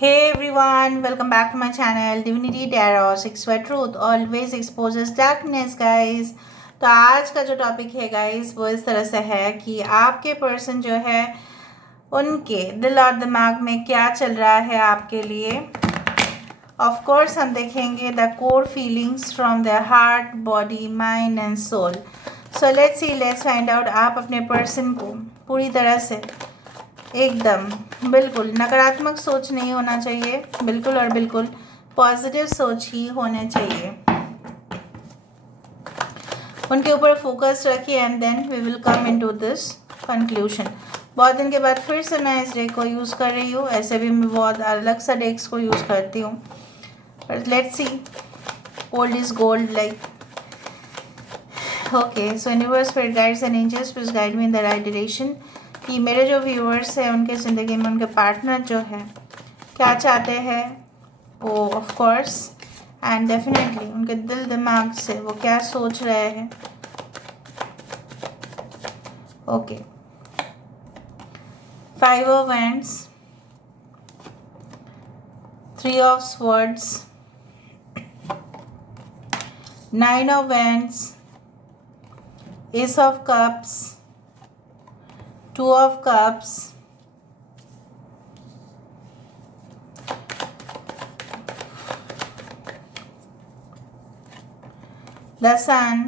Hey everyone, welcome back to my channel Divinity Tarot 6 Word Truth always exposes darkness guys। तो आज का जो topic है guys वो इस तरह से है कि आपके पर्सन जो है उनके दिल और दिमाग में क्या चल रहा है आपके लिए। ऑफ कोर्स हम देखेंगे the core feelings from the heart, body, mind and soul. So let's find out आप अपने पर्सन को पूरी तरह से एकदम बिल्कुल नकारात्मक सोच नहीं होना चाहिए, बिल्कुल और बिल्कुल पॉजिटिव सोच ही होने चाहिए। उनके ऊपर फोकस रखिए and then we will come into this conclusion. बहुत दिन के बाद फिर से मैं इस डेक को यूज़ कर रही हूँ। ऐसे भी मैं बहुत अलग सा डेक्स को यूज़ करती हूँ, but let's see, old is gold like. Okay, so universe, spirit guides and angels please guide me in the right direction कि मेरे जो व्यूअर्स हैं उनके ज़िंदगी में उनके पार्टनर जो है क्या चाहते हैं वो, ऑफ कोर्स एंड डेफिनेटली उनके दिल दिमाग से वो क्या सोच रहे हैं। Okay, 5 of wands, 3 of swords, 9 of wands, ace of cups, 2 of cups, the sun।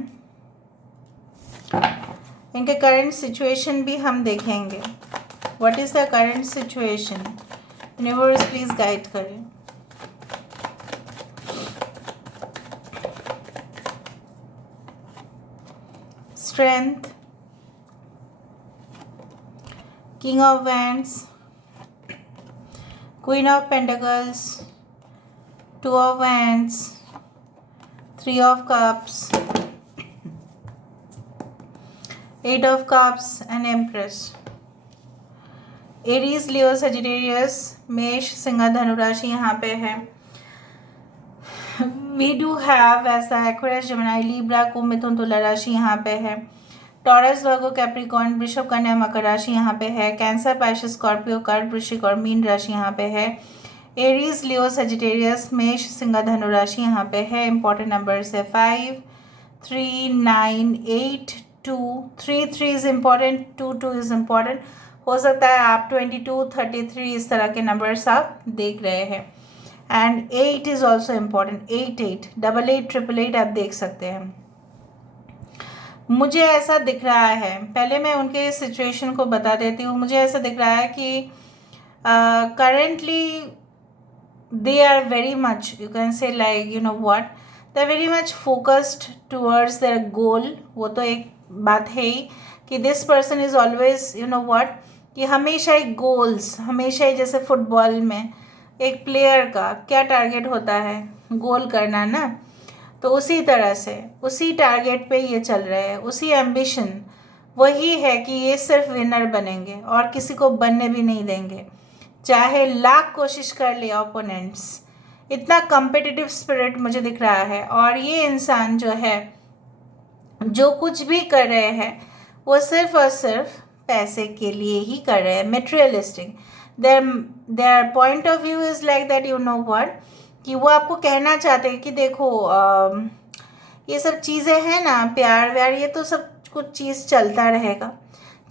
इनके करंट सिचुएशन भी हम देखेंगे। What is the current situation, universe please guide करें। Strength, King of Wands, Queen of Pentacles, 2 of Wands, 3 of Cups, 8 of Cups and Empress। Aries, Leo, Sagittarius, मेष, सिंह, धनु राशि यहाँ पे है। वी डू हैव ऐसा एक्वेरियस, जेमिनी, लिब्रा, कुंभ, मिथुन, तुला राशि यहाँ पे है। टॉरस, वर्गो, कैप्रिकॉर्न, वृषभ, कन्या, मकर राशि यहाँ पे है। कैंसर, पाइसेस, स्कॉर्पियो, कर्क, वृश्चिक और मीन राशि यहाँ पे है। एरीज, लियो, सजिटेरियस, मेष, सिंह, धनु राशि यहाँ पे है। इंपॉर्टेंट नंबर्स है 5, 3, 9, 8, 2, 3 इज इम्पॉर्टेंट, 2 इज इम्पॉर्टेंट। हो सकता है आप 22, 33 इस तरह के नंबर्स आप देख रहे हैं। एंड 8 इज ऑल्सो इम्पॉर्टेंट, 8, 8, 888 आप देख सकते हैं। मुझे ऐसा दिख रहा है, पहले मैं उनके सिचुएशन को बता देती हूँ। मुझे ऐसा दिख रहा है कि currently they are very much, you can say like, you know what, they are very much focused towards their goal. वो तो एक बात है ही कि this person is always, you know what, कि हमेशा एक गोल्स, हमेशा ही जैसे फुटबॉल में एक प्लेयर का क्या टारगेट होता है, गोल करना ना, तो उसी तरह से उसी टारगेट पे ये चल रहे हैं। उसी एम्बिशन वही है कि ये सिर्फ विनर बनेंगे और किसी को बनने भी नहीं देंगे, चाहे लाख कोशिश कर ले ओपोनेंट्स। इतना कम्पिटिटिव स्पिरिट मुझे दिख रहा है। और ये इंसान जो है, जो कुछ भी कर रहे हैं वो सिर्फ और सिर्फ पैसे के लिए ही कर रहे हैं, materialistic. Their point of view is like that, you know what, कि वो आपको कहना चाहते हैं कि देखो ये सब चीज़ें हैं ना, प्यार व्यार, ये तो सब कुछ चीज़ चलता रहेगा,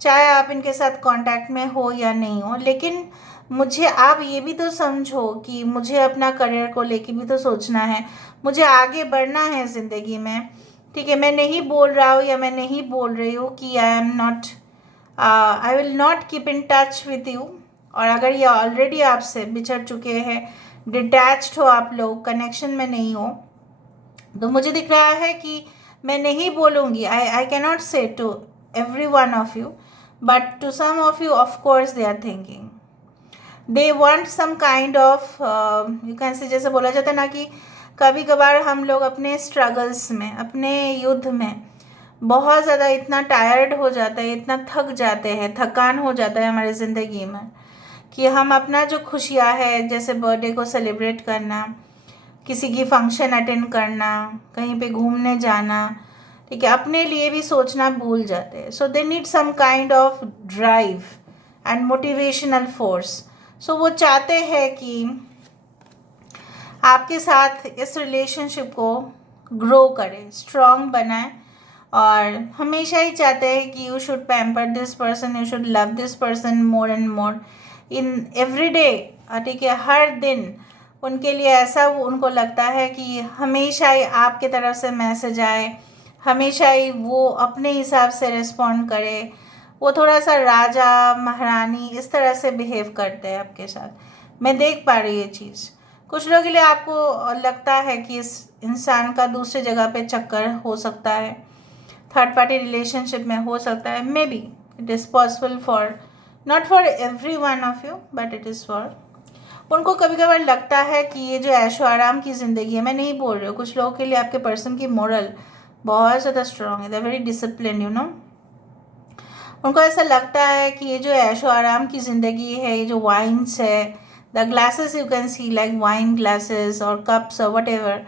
चाहे आप इनके साथ कांटेक्ट में हो या नहीं हो। लेकिन मुझे आप ये भी तो समझो कि मुझे अपना करियर को लेके भी तो सोचना है, मुझे आगे बढ़ना है ज़िंदगी में। ठीक है, मैं नहीं बोल रहा हूँ या मैं नहीं बोल रही हूँ कि I will not keep in touch with you. और अगर ये ऑलरेडी आपसे बिछड़ चुके हैं, डिटैच्ड हो आप लोग, कनेक्शन में नहीं हो, तो मुझे दिख रहा है कि मैं नहीं बोलूँगी। I can not say to every one of you, but to some of you of course they are thinking, they want some kind of, you can say, जैसे बोला जाता है ना कि कभी कभार हम लोग अपने स्ट्रगल्स में, अपने युद्ध में बहुत ज़्यादा इतना टायर्ड हो जाता है, इतना थक जाते हैं, थकान हो जाता है हमारी ज़िंदगी में, कि हम अपना जो खुशियाँ है, जैसे बर्थडे को सेलिब्रेट करना, किसी की फंक्शन अटेंड करना, कहीं पे घूमने जाना, ठीक है, अपने लिए भी सोचना भूल जाते हैं। So they need some kind of drive and motivational force. So वो चाहते हैं कि आपके साथ इस रिलेशनशिप को ग्रो करें, स्ट्रॉन्ग बनाएं, और हमेशा ही चाहते हैं कि you should pamper this person, you should love this person more and more in every day. ठीक है, हर दिन उनके लिए ऐसा उनको लगता है कि हमेशा ही आपके तरफ से मैसेज आए, हमेशा ही वो अपने हिसाब से रिस्पॉन्ड करे। वो थोड़ा सा राजा महारानी इस तरह से बिहेव करते हैं आपके साथ। मैं देख पा रही ये चीज़। कुछ लोगों के लिए आपको लगता है कि इस इंसान का दूसरी जगह पे चक्कर हो सकता है, थर्ड पार्टी रिलेशनशिप में हो सकता है। May be it is possible for, not for every one of you, but it is for. उनको कभी कभार लगता है कि ये जो ऐशो आराम की ज़िंदगी है, मैं नहीं बोल रही हूँ, कुछ लोगों के लिए आपके पर्सन की मोरल बहुत ज़्यादा स्ट्रॉन्ग है, they very discipline, you know. उनको ऐसा लगता है कि ये जो ऐशो आराम की ज़िंदगी है, ये जो वाइन्स है, the glasses you can see like wine glasses और कप्स और what ever,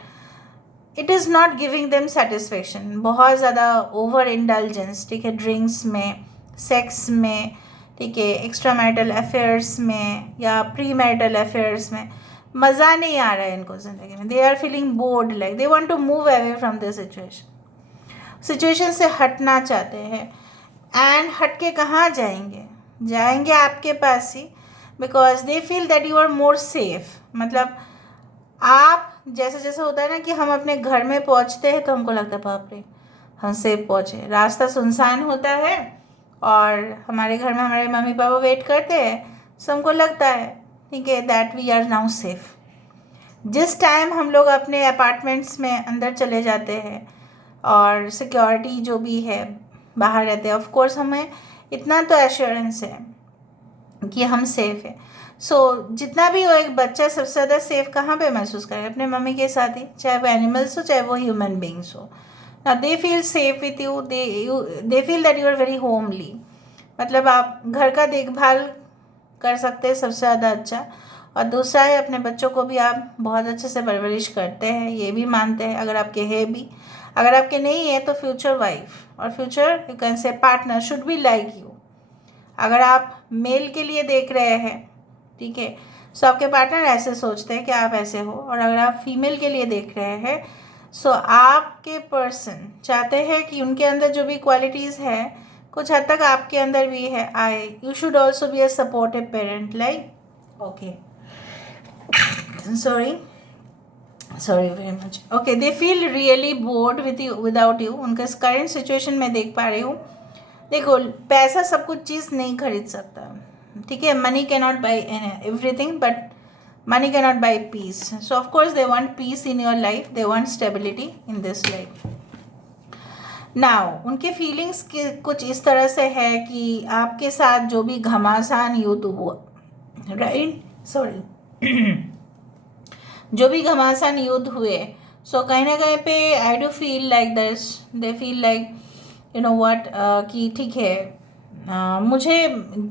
it is not giving them satisfaction. बहुत ज़्यादा ओवर इंडल्जेंस, ठीक है, ड्रिंक्स में, सेक्स में, ठीक है, एक्स्ट्रा मैरिटल अफेयर्स में या प्री मैरिटल अफेयर्स में मज़ा नहीं आ रहा है इनको ज़िंदगी में। They are feeling bored, like they want to move away from this situation से हटना चाहते हैं। एंड हट के कहाँ जाएंगे? जाएंगे आपके पास ही, because they feel that you are more safe. मतलब आप जैसे जैसे होता है ना कि हम अपने घर में पहुंचते हैं तो हमको लगता है बाप रे हम सेफ पहुंचे, रास्ता सुनसान होता है और हमारे घर में हमारे मम्मी पापा वेट करते हैं, सो हमको लगता है ठीक है that we are now safe. जिस टाइम हम लोग अपने अपार्टमेंट्स में अंदर चले जाते हैं और सिक्योरिटी जो भी है बाहर रहते हैं, ऑफ कोर्स हमें इतना तो एश्योरेंस है कि हम सेफ है। सो जितना भी हो, एक बच्चा सबसे ज़्यादा सेफ कहाँ पे महसूस करे? अपने मम्मी के साथ ही, चाहे वो एनिमल्स हो चाहे वो ह्यूमन बींग्स हो। ना they feel safe with you, they feel that you are very homely. मतलब आप घर का देखभाल कर सकते हैं सबसे ज़्यादा अच्छा, और दूसरा है अपने बच्चों को भी आप बहुत अच्छे से परवरिश करते हैं, ये भी मानते हैं। अगर आपके है भी, अगर आपके नहीं है तो फ्यूचर वाइफ और फ्यूचर यू कैन से partner should be like you. अगर आप मेल के लिए देख रहे हैं, ठीक है, सो आपके पार्टनर ऐसे सोचते हैं कि आप ऐसे हो। और अगर आप फीमेल के लिए देख रहे हैं, सो आपके पर्सन चाहते हैं कि उनके अंदर जो भी क्वालिटीज़ है कुछ हद तक आपके अंदर भी है। You should also be a supportive parent, like okay sorry very much. Okay, they feel really bored with you, without you. उनका करंट सिचुएशन में देख पा रही हूँ। देखो, पैसा सब कुछ चीज़ नहीं खरीद सकता, ठीक है, money can not buy everything, but money can not buy peace. So of course they want peace in your life, they want stability in this life. Now उनके फीलिंग्स के कुछ इस तरह से है कि आपके साथ जो भी घमासान युद्ध हुआ, राइट, सॉरी जो भी घमासान युद्ध हुए, सो कहीं ना कहीं पे I do feel like this, they feel like you know what कि ठीक है, मुझे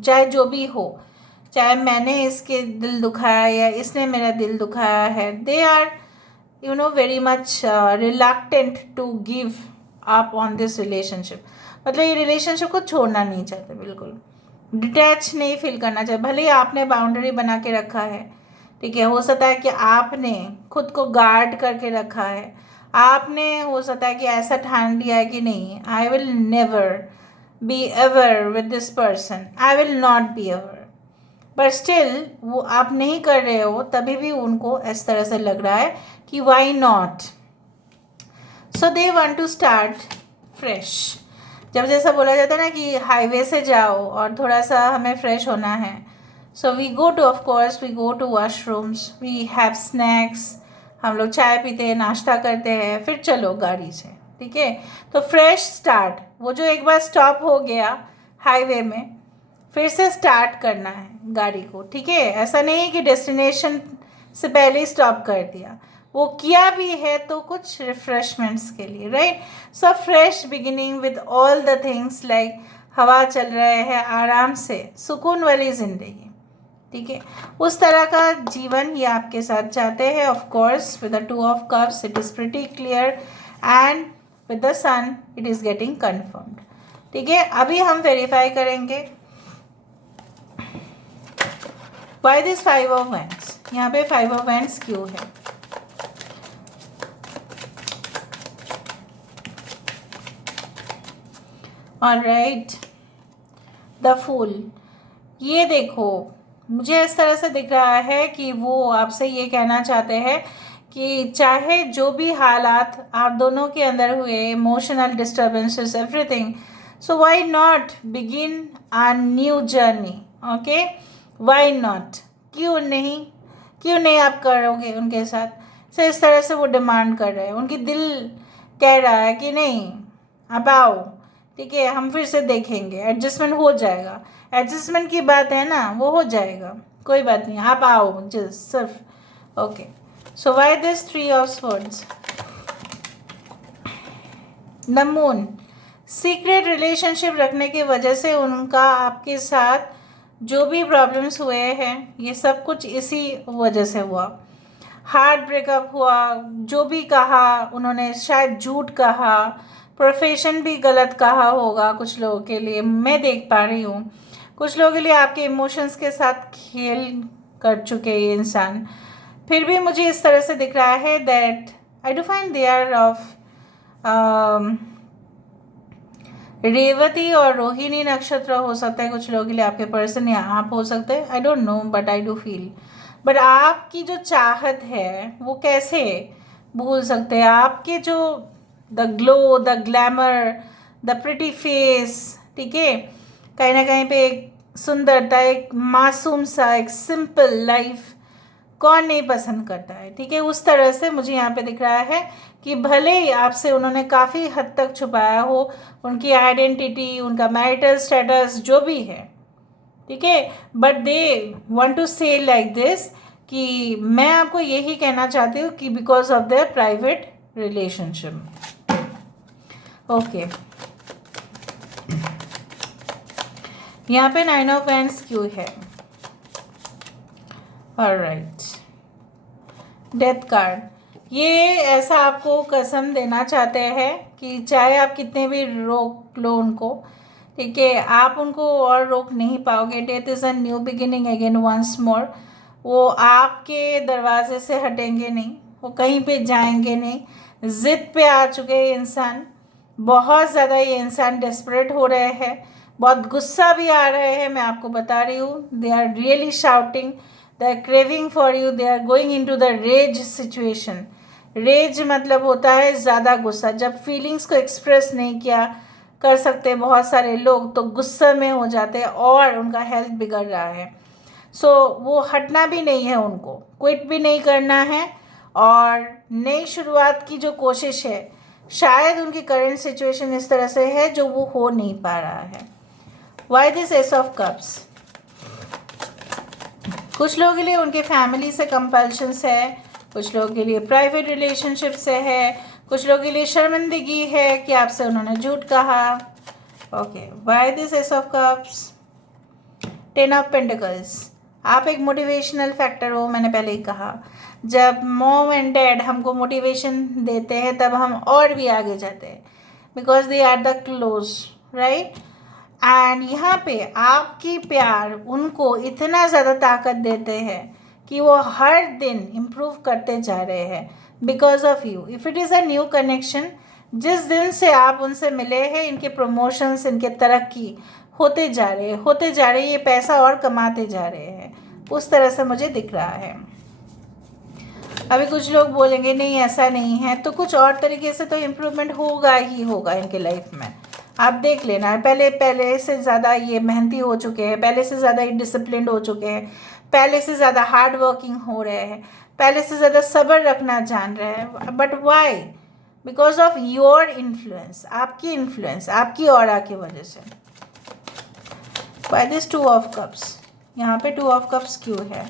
चाहे जो भी हो, चाहे मैंने इसके दिल दुखाया या इसने मेरा दिल दुखाया है, they are you know very much reluctant to give up on this relationship. मतलब ये रिलेशनशिप को छोड़ना नहीं चाहते, बिल्कुल डिटैच नहीं फील करना चाहते। भले ही आपने बाउंड्री बना के रखा है, ठीक है, हो सकता है कि आपने खुद को गार्ड करके रखा है, आपने हो सकता है कि ऐसा ठान लिया है कि नहीं, I will never be ever with this person, I will not be ever, but still वो आप नहीं कर रहे हो, तभी भी उनको इस तरह से लग रहा है कि why not. So they want to start fresh. जब जैसा बोला जाता है ना कि हाईवे से जाओ और थोड़ा सा हमें फ्रेश होना है, so we go to, of course we go to washrooms, we have snacks, हम लोग चाय पीते हैं, नाश्ता करते हैं, फिर चलो गाड़ी से, ठीक है। तो फ्रेश स्टार्ट, वो जो एक बार स्टॉप हो गया हाईवे में, फिर से स्टार्ट करना है गाड़ी को, ठीक है। ऐसा नहीं है कि डेस्टिनेशन से पहले ही स्टॉप कर दिया, वो किया भी है तो कुछ रिफ्रेशमेंट्स के लिए, right. So fresh beginning with all the things, like हवा चल रहे हैं आराम से, सुकून वाली ज़िंदगी, ठीक है, उस तरह का जीवन ये आपके साथ चाहते हैं। Of course with the 2 of cups it is pretty clear, and with the sun it is getting confirmed, ठीक है। अभी हम वेरीफाई करेंगे वाई दिस 5 ऑफ वैंड्स, यहाँ पे 5 ऑफ वैंड्स क्यों है। Alright, the fool. ये देखो, मुझे इस तरह से दिख रहा है कि वो आपसे ये कहना चाहते हैं कि चाहे जो भी हालात आप दोनों के अंदर हुए, emotional disturbances, everything, so why not begin a new journey. Okay, why not, क्यों नहीं, क्यों नहीं आप करोगे उनके साथ। सो इस तरह से वो डिमांड कर रहे हैं, उनकी दिल कह रहा है कि नहीं आप आओ, ठीक है, हम फिर से देखेंगे, एडजस्टमेंट हो जाएगा। एडजस्टमेंट की बात है ना, वो हो जाएगा, कोई बात नहीं, आप आओ जस्ट सिर्फ। Okay, so why this 3 of swords, the moon. Secret relationship रखने की वजह से उनका आपके साथ जो भी प्रॉब्लम्स हुए हैं, ये सब कुछ इसी वजह से हुआ। हार्ट ब्रेकअप हुआ, जो भी कहा उन्होंने, शायद झूठ कहा, प्रोफेशन भी गलत कहा होगा कुछ लोगों के लिए, मैं देख पा रही हूँ। कुछ लोगों के लिए आपके इमोशंस के साथ खेल कर चुके ये इंसान। फिर भी मुझे इस तरह से दिख रहा है that I do find they are of Revati और रोहिणी नक्षत्र हो सकता है कुछ लोगों के लिए आपके पर्सन, या आप हो सकते हैं, I don't know, but I do feel. But आपकी जो चाहत है वो कैसे भूल सकते हैं, आपके जो the glow, the glamour, the pretty face, ठीक है, कहीं ना कहीं पे एक सुंदरता, एक मासूम सा, एक सिंपल लाइफ कौन नहीं पसंद करता है, ठीक है। उस तरह से मुझे यहाँ पे दिख रहा है कि भले ही आपसे उन्होंने काफ़ी हद तक छुपाया हो उनकी आइडेंटिटी, उनका मैरिटल स्टेटस जो भी है, ठीक है, बट दे वांट टू से लाइक दिस कि मैं आपको यही कहना चाहती हूँ कि because of their private relationship. Okay, यहाँ पे 9 ऑफ वैंड्स क्यों है? Alright, death card. ये ऐसा आपको कसम देना चाहते हैं कि चाहे आप कितने भी रोक लो उनको, ठीक है, आप उनको और रोक नहीं पाओगे। Death is a new beginning again once more. वो आपके दरवाजे से हटेंगे नहीं, वो कहीं पे जाएंगे नहीं। ज़िद पे आ चुके हैं इंसान, बहुत ज़्यादा ये इंसान डेस्परेट हो रहे हैं, बहुत गुस्सा भी आ रहे हैं, मैं आपको बता रही हूँ। They are really shouting, they are craving for you, they are going in to the rage situation. Rage मतलब होता है ज़्यादा गुस्सा, जब फीलिंग्स को एक्सप्रेस नहीं किया कर सकते बहुत सारे लोग तो गुस्से में हो जाते हैं और उनका हेल्थ बिगड़ रहा है। सो वो हटना भी नहीं है, उनको क्विट भी नहीं करना है, और नई शुरुआत की जो कोशिश है, शायद उनकी करंट सिचुएशन इस तरह से है जो वो हो नहीं पा रहा है। Why this S of cups? कुछ लोगों के लिए उनके फैमिली से कंपल्शंस है, कुछ लोगों के लिए प्राइवेट रिलेशनशिप से है, कुछ लोगों के लिए शर्मिंदगी है कि आपसे उन्होंने झूठ कहा। Okay, why this S of cups? 10 of pentacles. आप एक मोटिवेशनल फैक्टर हो, मैंने पहले ही कहा, जब मॉम एंड डैड हमको मोटिवेशन देते हैं तब हम और भी आगे जाते हैं, because they are the close, right. And यहाँ पे आपकी प्यार उनको इतना ज़्यादा ताकत देते हैं कि वो हर दिन इम्प्रूव करते जा रहे हैं because of you. If it is a new connection, जिस दिन से आप उनसे मिले हैं, इनके प्रमोशंस, इनके तरक्की होते जा रहे हैं, होते जा रहे हैं, ये पैसा और कमाते जा रहे हैं, उस तरह से मुझे दिख रहा है। अभी कुछ लोग बोलेंगे नहीं ऐसा नहीं है, तो कुछ और तरीके से तो इम्प्रूवमेंट होगा ही होगा इनके लाइफ में। आप देख लेना, पहले से ज़्यादा ये मेहनती हो चुके हैं, पहले से ज़्यादा ये डिसिप्लिन्ड हो चुके हैं, पहले से ज़्यादा हार्ड वर्किंग हो रहे हैं, पहले से ज़्यादा सब्र रखना जान रहे हैं। But why? Because of your influence, आपकी इन्फ्लुएंस, आपकी ऑरा की वजह से। Why this 2 of cups? यहाँ पे 2 ऑफ कप्स क्यों है?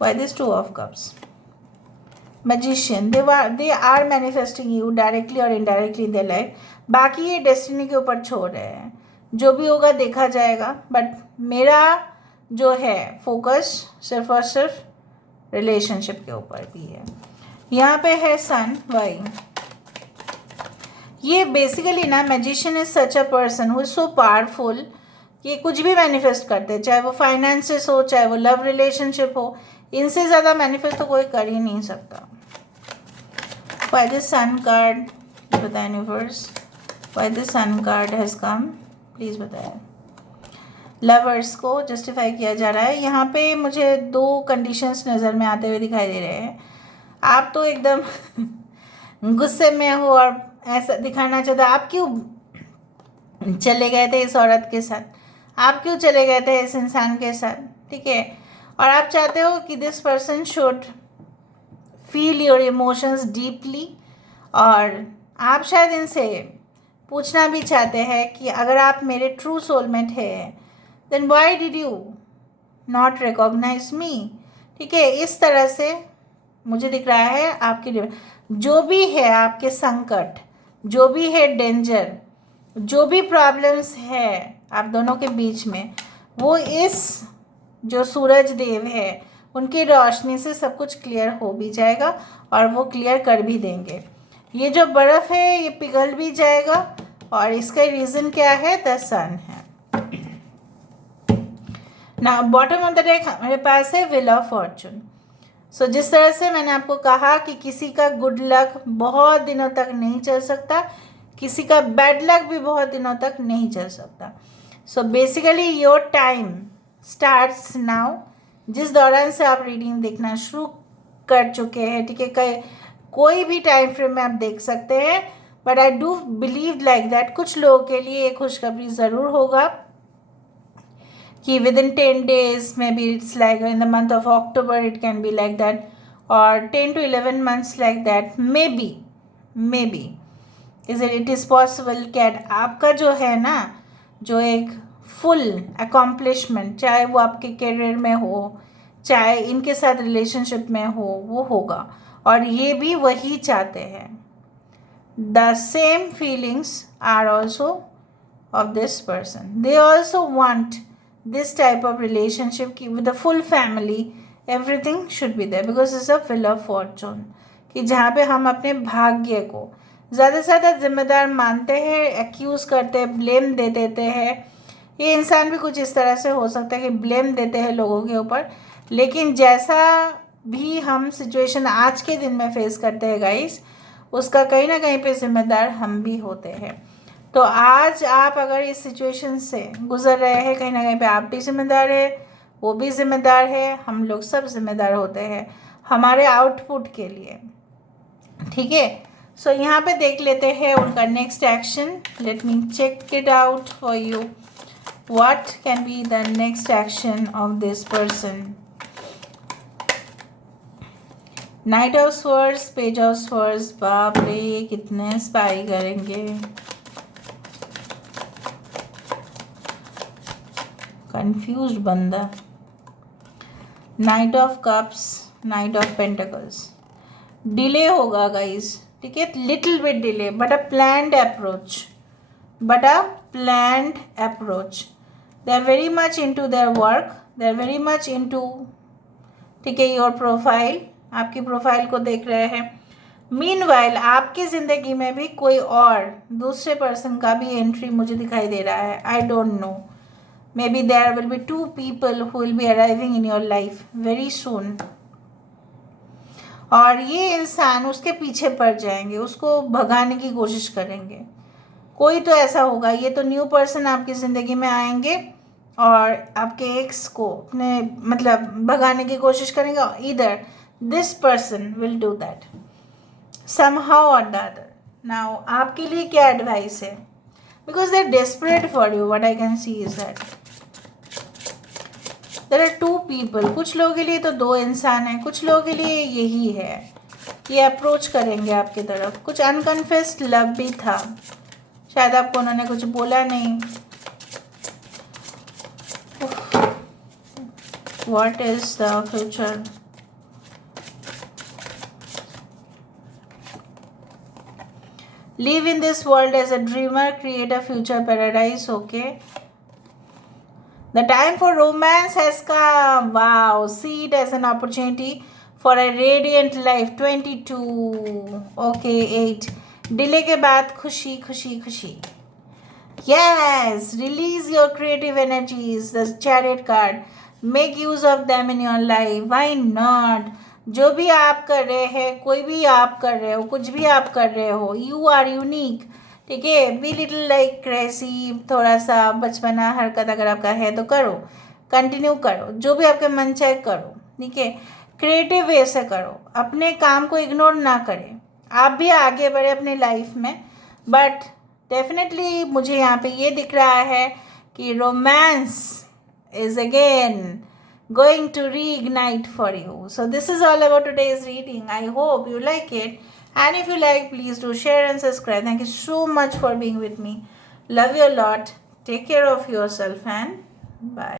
Why this 2 of cups? Magician, they are manifesting you directly और इनडायरेक्टली इन देयर लाइफ। बाकी ये डेस्टिनी के ऊपर छोड़ रहे हैं, जो भी होगा देखा जाएगा, बट मेरा जो है फोकस सिर्फ और सिर्फ रिलेशनशिप के ऊपर भी है। यहाँ पे है सन। वाई? ये बेसिकली ना, magician is such a person who is so powerful कि कुछ भी मैनिफेस्ट करते हैं, चाहे वो फाइनेंसेस हो, चाहे वो लव रिलेशनशिप हो, इनसे ज़्यादा मैनिफेस्ट तो कोई कर ही नहीं सकता। Why this sun card? बताए universe, why this sun card has come? Please बताएं। लवर्स को जस्टिफाई किया जा रहा है। यहाँ पे मुझे 2 कंडीशंस नज़र में आते हुए दिखाई दे रहे हैं। आप तो एकदम गुस्से में हो और ऐसा दिखाना चाहते, आप क्यों चले गए थे इस औरत के साथ, आप क्यों चले गए थे इस इंसान के साथ, ठीक है। और आप चाहते हो कि this person should feel your emotions deeply, और आप शायद इनसे पूछना भी चाहते हैं कि अगर आप मेरे ट्रू सोलमेट हैं then why did you not recognise me, ठीक है। इस तरह से मुझे दिख रहा है आपकी जो भी है, आपके संकट, जो भी है डेंजर, जो भी प्रॉब्लम्स है आप दोनों के बीच में, वो इस जो सूरज देव है उनकी रोशनी से सब कुछ क्लियर हो भी जाएगा और वो क्लियर कर भी देंगे। ये जो बर्फ़ है ये पिघल भी जाएगा और इसका रीज़न क्या है, द सन है ना। बॉटम ऑफ द डेक हमारे पास है व्हील ऑफ फॉर्चून। सो जिस तरह से मैंने आपको कहा कि किसी का गुड लक बहुत दिनों तक नहीं चल सकता, किसी का बैड लक भी बहुत दिनों तक नहीं चल सकता। So basically your time starts now, जिस दौरान से आप रीडिंग देखना शुरू कर चुके हैं, ठीक है। कोई भी टाइम फ्रेम में आप देख सकते हैं, but I do believe like that कुछ लोगों के लिए एक खुशखबरी ज़रूर होगा कि within 10 days, maybe it's like in the month of October it can be like that, or 10 to 11 months like that, maybe it is possible कि आपका जो है ना, जो एक फुल अकॉम्प्लिशमेंट, चाहे वो आपके करियर में हो, चाहे इनके साथ रिलेशनशिप में हो, वो होगा। और ये भी वही चाहते हैं। The same feelings are also of this person, they also want this type of relationship with the full family, everything should be there because it's a wheel of fortune, कि जहाँ पे हम अपने भाग्य को ज़्यादा से ज़्यादा जिम्मेदार मानते हैं, एक्यूज़ करते हैं, ब्लेम दे देते हैं। ये इंसान भी कुछ इस तरह से हो सकता है कि ब्लेम देते हैं लोगों के ऊपर, लेकिन जैसा भी हम सिचुएशन आज के दिन में फेस करते हैं गाइस, उसका कहीं ना कहीं पे जिम्मेदार हम भी होते हैं। तो आज आप अगर इस सिचुएशन से गुजर रहे हैं, कहीं ना कहीं पे आप भी जिम्मेदार है, वो भी जिम्मेदार है, हम लोग सब जिम्मेदार होते हैं हमारे आउटपुट के लिए, ठीक है। सो यहाँ पे देख लेते हैं उनका next action. Let me check it out for you, what can be the next action of this person. Knight of swords, page of swords, बाप रे कितने स्पाई करेंगे। कंफ्यूज्ड बंदा। Knight of cups, knight of pentacles. Delay होगा guys, ठीक है, little bit delay, but a planned approach, they are very much into their work, they are very much into, ठीक है, योर प्रोफाइल, आपकी profile को देख रहे हैं। मीनवाइल आपकी ज़िंदगी में भी कोई और दूसरे पर्सन का भी एंट्री मुझे दिखाई दे रहा है। I don't know, maybe there will be 2 people who will be arriving in your life very soon, और ये इंसान उसके पीछे पड़ जाएंगे, उसको भगाने की कोशिश करेंगे। कोई तो ऐसा होगा, ये तो न्यू पर्सन आपकी ज़िंदगी में आएंगे और आपके एक्स को अपने मतलब भगाने की कोशिश करेंगे। Either this person will do that somehow or the other. Now आपके लिए क्या एडवाइस है, because they're desperate for you, what I can see is that there are 2 people, कुछ लोगों के लिए तो 2 इंसान हैं, कुछ लोगों के लिए यही है, ये अप्रोच करेंगे आपकी तरफ। कुछ अनकन्फेस्ड लव भी था, शायद आपको उन्होंने कुछ बोला नहीं। What is the future? Live in this world as a dreamer, create a future paradise, okay? The time for romance has come. Wow, see it as an opportunity for a radiant life. 22. Okay, 8. Delay के बाद खुशी खुशी खुशी. Yes, release your creative energies. The Chariot card. Make use of them in your life. Why not? जो भी आप कर रहे हैं, कोई भी आप कर रहे हो, कुछ भी आप कर रहे हो, यू आर यूनिक, ठीक है। बी लिटिल लाइक क्रेजी, थोड़ा सा बचपना हरकत अगर आपका है तो करो, कंटिन्यू करो, जो भी आपके मन चाहे करो, ठीक है। क्रिएटिव वे से करो, अपने काम को इग्नोर ना करें, आप भी आगे बढ़े अपने लाइफ में। बट डेफिनेटली मुझे यहाँ पे ये दिख रहा है कि romance is again going to reignite for you. So this is all about today's reading. I hope you like it, and if you like, please do share and subscribe. Thank you so much for being with me. Love you a lot. Take care of yourself and bye.